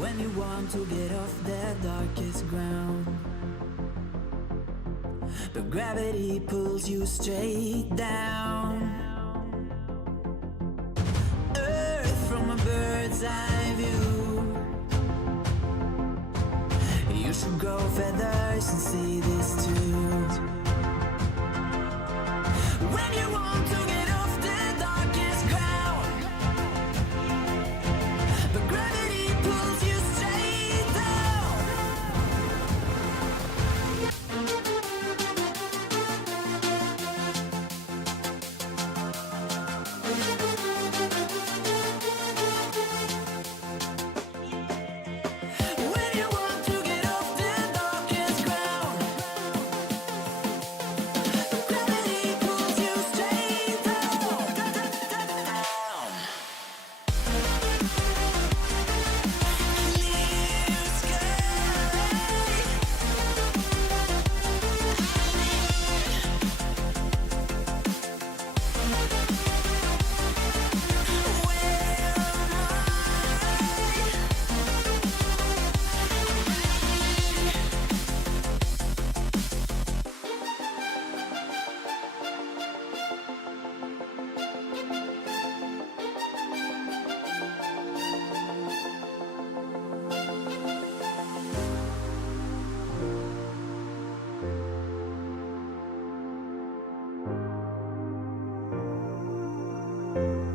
When you want to get off the darkest ground, but gravity pulls you straight down. Earth from a bird's eye view. You should grow feathers and see this too. When you want to get off the darkest ground, but gravity pulls you straight down. When you want to get off the darkest ground, but gravity pulls you straight down. Clear sky. Where